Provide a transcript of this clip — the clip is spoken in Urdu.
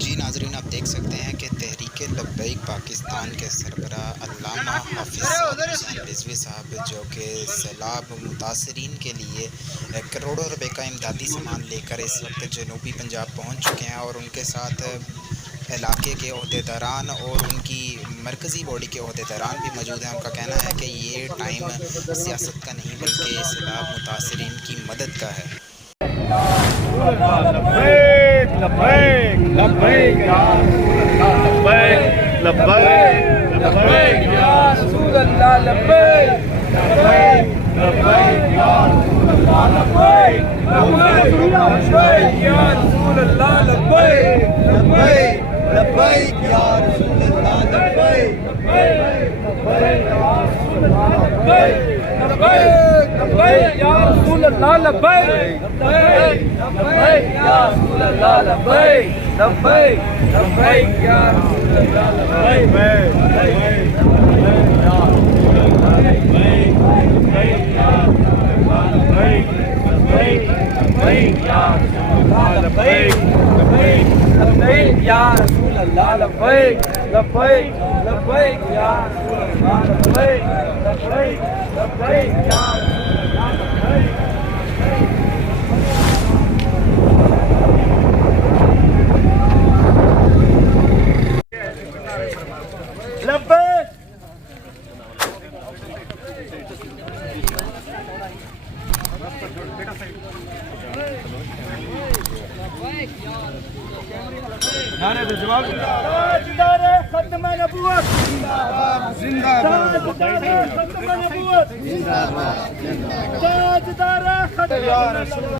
جی ناظرین، آپ دیکھ سکتے ہیں کہ تحریک لبیک پاکستان کے سربراہ علامہ حافظ سعد حسین رضوی صاحب، جو کہ سیلاب متاثرین کے لیے کروڑوں روپے کا امدادی سامان لے کر اس وقت جنوبی پنجاب پہنچ چکے ہیں، اور ان کے ساتھ علاقے کے عہدیداران اور ان کی مرکزی باڈی کے عہدیداران بھی موجود ہیں۔ ان کا کہنا ہے کہ یہ ٹائم سیاست کا نہیں بلکہ سیلاب متاثرین کی مدد کا ہے۔ لبیک لبیک لبیک یا لبیک لبیک یا رسول اللہ، لبیک لبیک لبیک یا رسول اللہ، لبیک لبیک یا رسول اللہ، لبیک لبیک لبیک یا رسول اللہ، لبیک لبیک یا رسول اللہ، لبیک لبیک یا رسول اللہ، لبیک لبیک یا رسول اللہ، لبیک لبیک لبیک یا رسول اللہ، لبیک یا رسول اللہ، لبیک لبیک لبیک یا رسول اللہ، لبیک لبیک لبیک یا رسول اللہ، لبیک تاجدار ختم نبوت زندہ باد، تاجدار ختم نبوت زندہ باد، تاجدار ختم